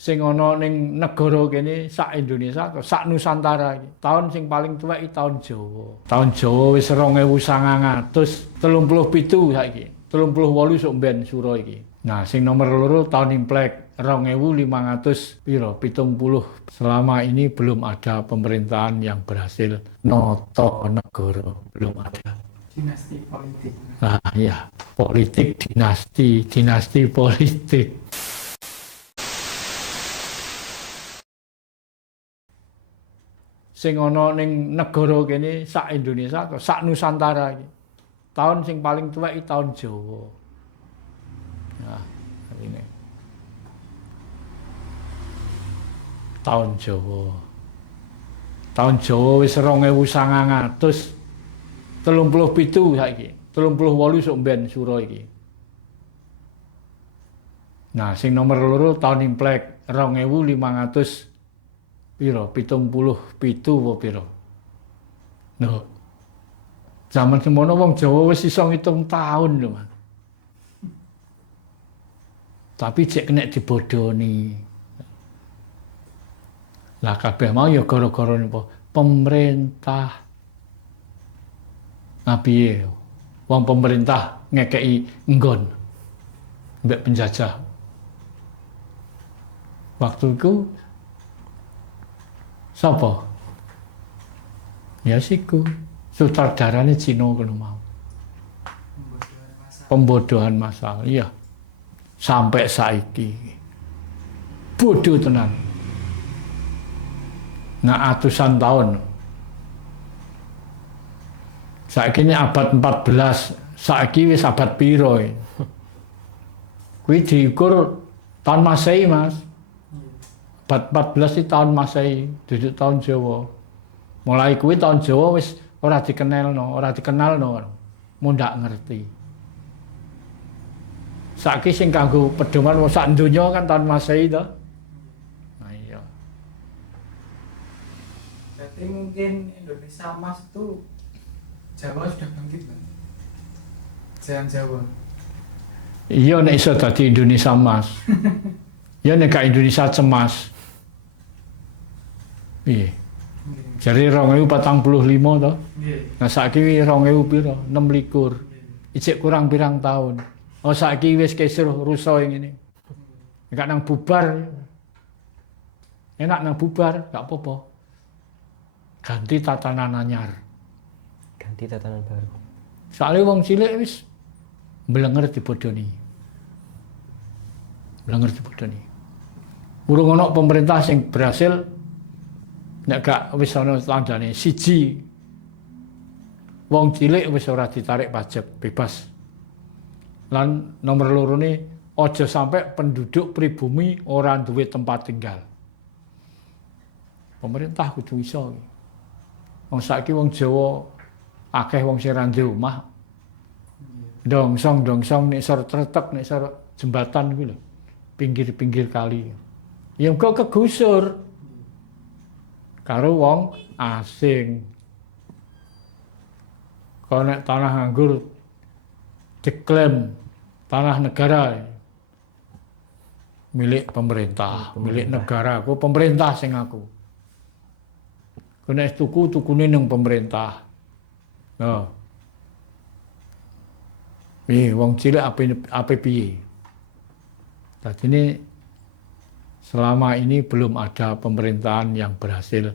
sing ana ning negara kene sak Indonesia atau sak Nusantara iki. Tahun sing paling tuwek iki tahun Jawa. Tahun Jawa wis 2937 saiki. 38 sok mben sura iki. Nah, sing nomor loro tahun Imlek 2500 piro 70. Selama ini belum ada pemerintahan yang berhasil noto negara, belum ada. Dinasti politik. Nah, ya, politik dinasti politik. Sing ana ning negara kene sak Indonesia atau sak Nusantara iki. Tahun sing paling tuwek iki tahun Jawa. Nah, ini. Tahun Jawa. Tahun Jawa wis 2937 saiki. 38 sok mben sura iki. Nah, sing nomor loro tahun Imlek 2500 piro 77 apa piro. No. Zaman semono wong Jawa wis iso ngitung tahun lho, Mas. Tapi cek kena dibodoni. Lah kabeh mau ya gara-gara napa? Pemerintah. Nah piye? Wong pemerintah ngekeki nggon mbek penjajah. Waktu itu sapa? Ya siku. Sutradarane Cina kono mau. Pembodohan massal. Iya. Sampai saiki. Bodoh tenan. Nah, atusan tahun. Saiki ini abad 14, saiki wis abad piro. Kuwi diukur tahun Masehi, Mas. Abad 14 itu tahun Masehi, duduk tahun Jawa. Mulai kuwi tahun Jawa wis ora dikenalno. Mau ndak ngerti. Saiki sing kanggo pedoman wong sak donya kan tahun Masehi to. Nah iya. Jadi mungkin Indonesia Emas itu Jawa sudah bangkit, Bang. Jalan Jawa. Iya nek iso dadi Indonesia Emas. Ya nek gak Indonesia cemas. Piye? Jadi 2045 to. Nah saiki 2000 piro? 26. Ijek kurang pirang tahun. Oh saiki wis kesur rusa ngene. Enggak nang bubar. Enak nang bubar, enggak apa-apa. Ganti tatanan anyar. Ganti tatanan baru. Soalnya wong cilik wis mblenger dibodoni. Mblenger dibodoni. Urung ana pemerintah sing berhasil nek gak wis ana tandane siji. Wong cilik wis ora ditarik pajak, bebas. Lan nomor loro ne aja sampai penduduk pribumi ora duwe tempat tinggal. Pemerintah kudu iso. Wong saiki wong Jawa akeh wong sing ra duwe omah. Dongsong nek sor tretek nek sor jembatan kuwi lho. Pinggir-pinggir kali. Ya kok kegusur karo wong asing. Kalau nek tanah nganggur diklaim tanah negara milik pemerintah, milik negara. Aku pemerintah sing aku. Kena tukune nang pemerintah. Nah. Wong cilik apa piye? Tadi ini selama ini belum ada pemerintahan yang berhasil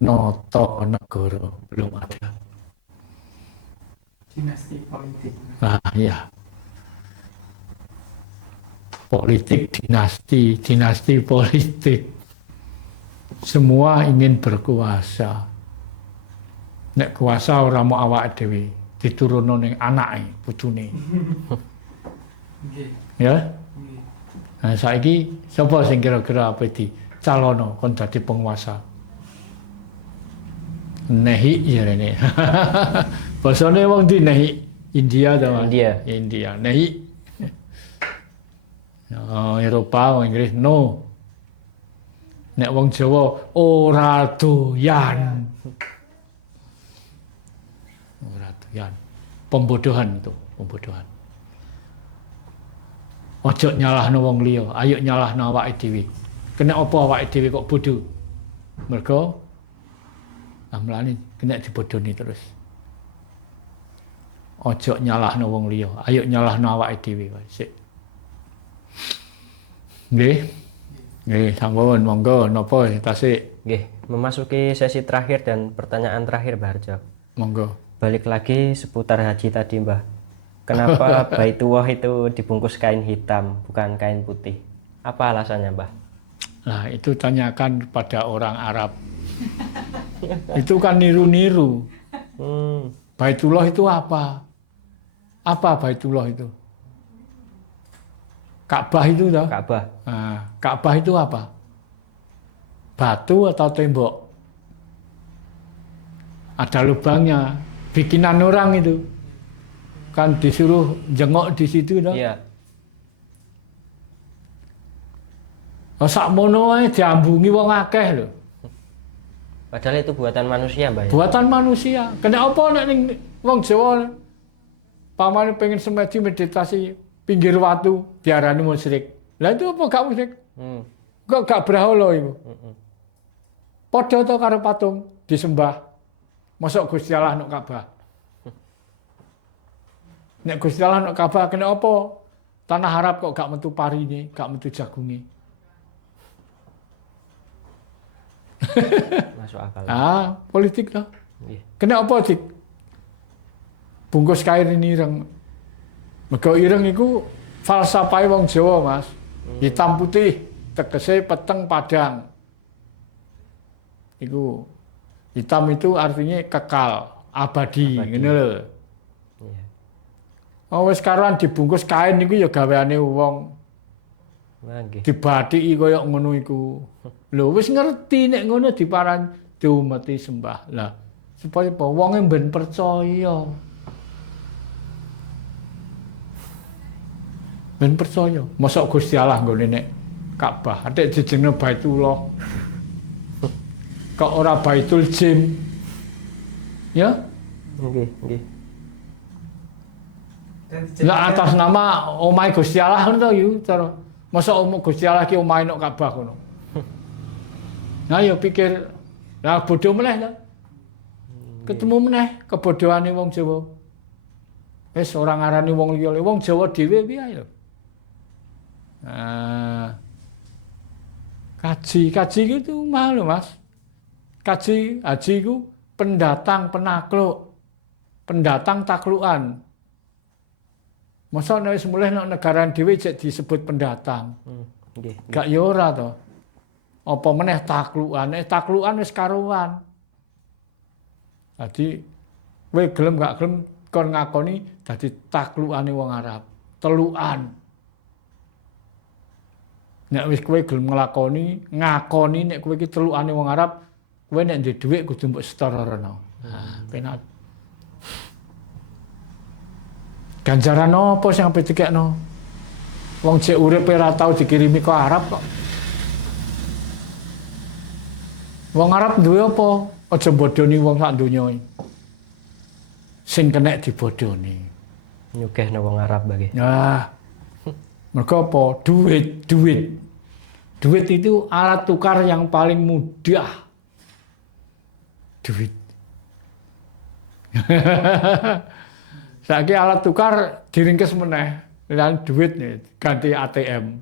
noto negara, belum ada. Dinasti politik. Nah, ya. Politik dinasti politik. Semua ingin berkuasa. Nek kuasa ora mau awake dhewe, diturunno ning anake, bojone. Ya. Nah, saiki sapa sing kira-kira apa dicalono kon dadi penguasa? Nehi ya rene. Basane wong di nehi India ta, Mas? India. Nehi. Eropa, Inggris no. Nek wong Jawa ora doyan. Ora doyan. Pembodohan itu, pembodohan. Ojo nyalahno wong liya, ayo nyalahno awake dhewe. Kena apa awake dhewe kok bodho? Mergo amlane kena dibodoni terus. Ojo nyalahno wong liya, ayo nyalahno awake dhewe wae sik. Nggih. Nggih, sampun monggo napa tasik. Nggih, memasuki sesi terakhir dan pertanyaan terakhir Mbah Harjo. Monggo. Balik lagi seputar haji tadi Mbah. Kenapa Baitullah itu dibungkus kain hitam bukan kain putih? Apa alasannya Mbah? Nah, itu tanyakan pada orang Arab. Itu kan niru-niru. Baitullah itu apa? Apa Baitullah itu? Ka'bah itu toh? Ka'bah. Nah, Ka'bah itu apa? Batu atau tembok? Ada lubangnya. Bikinan orang itu. Kan disuruh jengok di situ toh? Iya. Sakmono ae diambungi wong akeh lho. Padahal itu buatan manusia Mbah. Ya? Buatan manusia. Kena apa nek ning wong Jawa pamane pengen semedi meditasi pinggir watu diarani musyrik. Lah itu apa gak musyrik? Kok gak berhala iku? Padha to karo patung disembah. Mosok Gusti Allah nek Ka'bah. Nek Gusti Allah nek Ka'bah kena apa? Tanah Arab kok gak metu parine, gak metu jagunge. Masuk akal. Politik lah. Iya. Kena apa dik? Bungkus kain ini ireng. Mergo ireng iku falsafahe wong Jawa, Mas. Hitam putih tegese peteng padang. Iku hitam itu artinya kekal, abadi, ngono lho. Iya. Oh wis karuan dibungkus kain niku ya gaweane wong. Nggih. Dibadiki kaya ngono iku. Lho wis ngerti nek ngono diparan diumeti sembah. Lah supaya apa wonge ben percaya. Ben percaya. Mosok Gusti Allah nggone nek Ka'bah, atik dijenenge Baitullah. Kok ora Baitul Jim. Ya? Nggih, nggih. Lah atas nama omahe Gusti Allah ngono to yu cara. Mosok Gusti Allah ki omahe nek Ka'bah ngono. Nah yo pikir lah bodoh meneh to. Ketemu meneh kebodohane wong Jawa. Wis ora ngarani wong liya, wong Jawa dhewe piye ae lho. Kaji itu mahal loh Mas. Haji itu pendatang penakluk, pendatang taklukan. Masa nek wis mulih nek negara dhewe jek disebut pendatang. Nggih. Gak ya ora to. Apa meneh taklukan? Nek taklukan wis karuan. Dadi kowe gelem gak gelem kon ngakoni dadi taklukane wong Arab. Telukan. Nek wis kowe gelem ngakoni nek kowe iki telukane wong Arab, kowe nek ndek dhuwit kudu mbok setor rono. Nah, penak. Ganjaran apa sing ape dikekno? Wong cek urip ora tau dikirimi ke Arab kok. Wong Arab duwe apa? Aja bodoni wong sak donya iki. Sing kenek dibodoni. Nyugihno wong Arab bagi. Nah, mergo apa? Duit. Duit itu alat tukar yang paling mudah. Duit. Saiki alat tukar diringkes meneh, lan duit nih ganti ATM.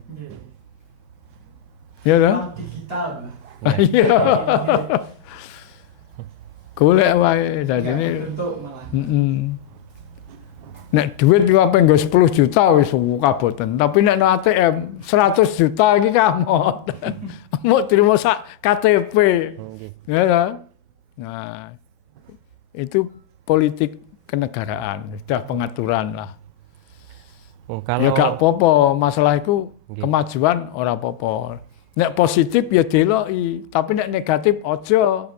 Iya toh? Digital, Iya. Golek wae dadine. bentuk malah. Nek duit iku ape nggo 10 juta wis kaboten. Tapi nek no ATM 100 juta iki kamot. Mau terima sak KTP. Ya kan? Nah, itu politik kenegaraan, sudah pengaturan lah. Kalau Ya gak apa-apa, masalah itu kemajuan ora apa-apa. Nek positif ya deloki, tapi nek negatif aja.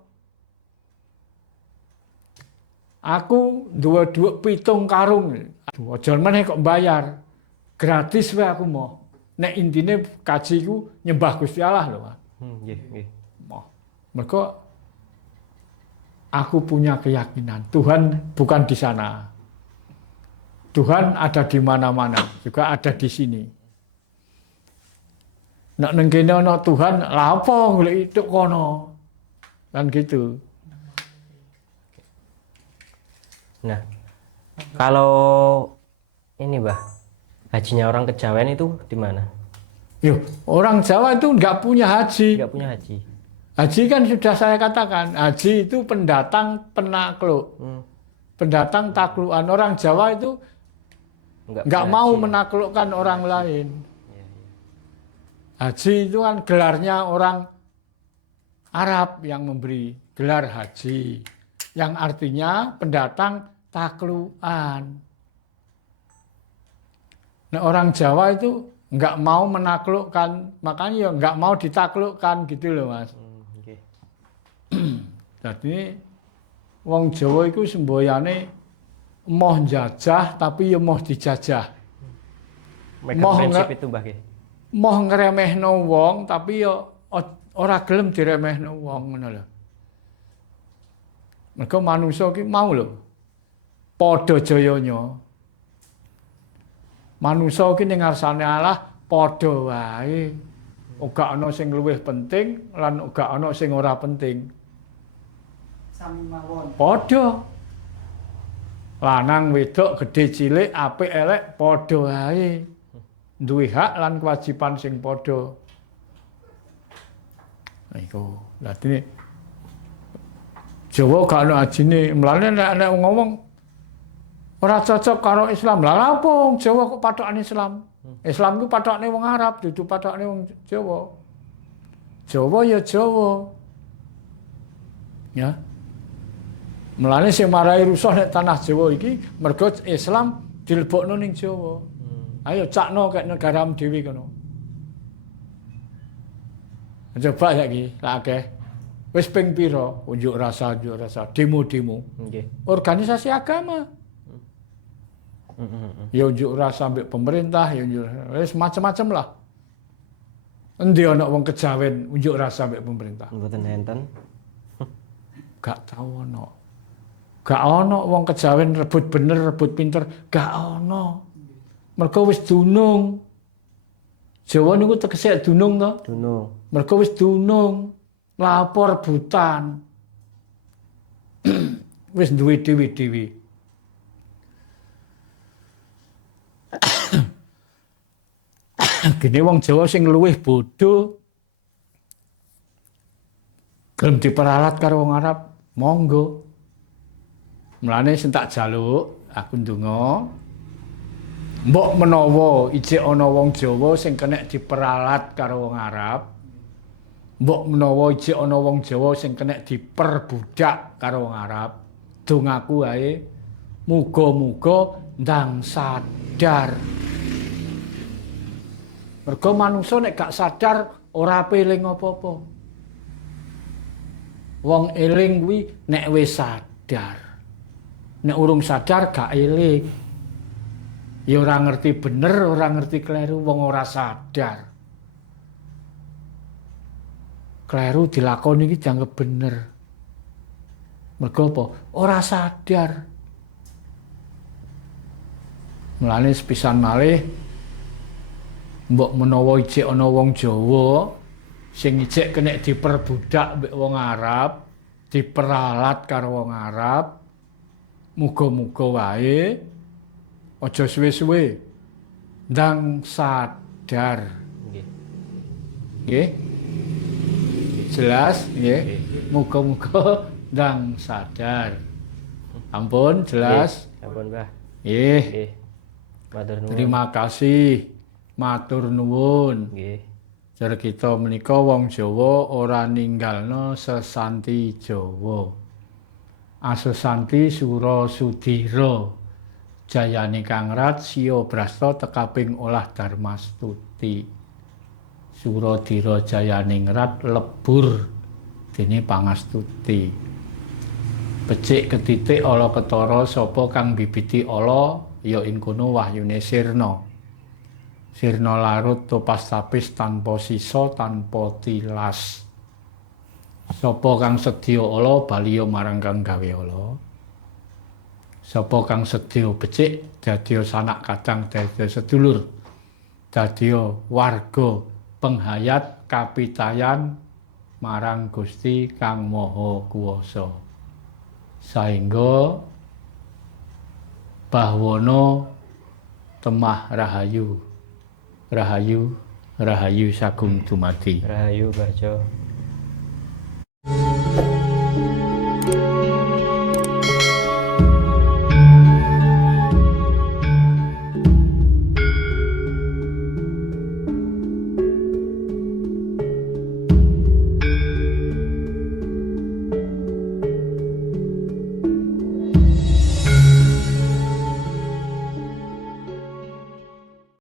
Aku dua pitung karung. Aja meneh kok bayar. Gratis wae aku mau. Nek intine kajiku nyembah Gusti Allah lho, Mas. nggih. Mergo aku punya keyakinan Tuhan bukan di sana. Tuhan ada di mana-mana, juga ada di sini. Nek neng kene ana Tuhan, lha apa golek tok kono. Kan gitu. Nah, kalau ini Mbah, hajinya orang kejawen itu di mana? Yo, orang Jawa itu nggak punya haji. Nggak punya haji. Haji kan sudah saya katakan, haji itu pendatang penakluk. Pendatang taklukan. Orang Jawa itu nggak mau menaklukkan orang lain. Haji itu kan gelarnya orang Arab yang memberi gelar haji. Yang artinya pendatang taklukan. Nah, orang Jawa itu nggak mau menaklukkan, makanya ya nggak mau ditaklukkan gitu loh Mas. Jadi wong Jawa itu semboyane moh jajah tapi ya moh dijajah. Megang prinsip itu Mbah nggih. Moh ngremehno wong tapi ya ora gelem diremehno wong ngono lho. Mergo manungsa ki mau lho padha jayanya. Manungsa ki ning ngarsane Allah padha wae. Uga ana sing luwih penting lan uga ana sing ora penting. Sami mawon. Padha. Lanang wedok gedhe cilik apik elek padha wae. Duwe hak lan kewajiban sing padha. Iku. Dadi Jawa gak ana hajine, mlane nek ngomong ora cocok karo Islam. Lah apa wong Jawa kok pathokane Islam? Islam ku pathokane wong Arab, dudu pathokane wong Jawa. Jawa ya Jawa. Ya. Mlane sing marai rusuh nek tanah Jawa iki mergo Islam dilebokno ning Jawa. Ayo cakno kek negaramu dhewe kono. Coba saiki lak akeh. Wis ping pira unjuk rasa demo-demo. Nggih. Organisasi agama. Ya unjuk rasa ambek pemerintah, ya unjuk wis macam-macam lah. Endi ana wong kejawen unjuk rasa ambek pemerintah? Mboten enten. Gak tau ana. Gak ana wong kejawen rebut bener, rebut pinter, gak ana. Mergo wis dunung. Jawa niku tegese dunung to? Dunung. Mergo wis dunung. Lapor rebutan. Wis duwe dhewe-dhewe. Gene wong Jawa sing luwih bodho gelem diperalat karo wong Arab, monggo. Mulane sing tak jaluk, aku ndonga mbok menawa ijik ana wong Jawa sing kena diperalat karo wong Arab, mbok menawa ijik ana wong Jawa sing kena diperbudak karo wong Arab, dongaku wae muga-muga ndang sadar. Mergo manungsa nek gak sadar ora peling apa-apa. Wong eling kuwi nek wis sadar. Nek urung sadar gak eling. Ya ora ngerti bener, ora ngerti kleru, wong ora sadar. Kleru dilakoni iki dianggep bener. Mergo apa? Ora sadar. Mulane sepisan malih mbok menawa ijik ana wong Jawa sing ijik kena diperbudak mbek wong Arab, diperalat karo wong Arab, muga-muga wae aja suwe-suwe ndang sadar. Nggih. Nggih. Jelas nggih. Muga-muga ndang sadar. Ampun, jelas. Ampun, Mbah. Nggih. Nggih. Matur nuwun. Terima kasih. Matur nuwun. Nggih. Jar kita menika wong Jawa ora ninggalno sesanti Jawa. Asesanti Sura Sudira. Jayane Kangrat Siya Brasta tekaping olah Darmastuti. Suradira jayane ngrat lebur dene pangastuti. Becik ketitik ala ketara sapa kang bibiti ala ya ing kono wahyune sirna. Sirna larut topas tapis tanpa sisa tanpa tilas. Sapa kang sedya ala baliya marang kang gawe ala. Sapa kang sedya becik dadi sanak kadang dadi sedulur. Dadi warga penghayat kapitayan marang Gusti Kang Maha Kuwasa. Saengga bahwana temah rahayu. Rahayu, rahayu sagung dumadi. Rahayu Mbah Jo.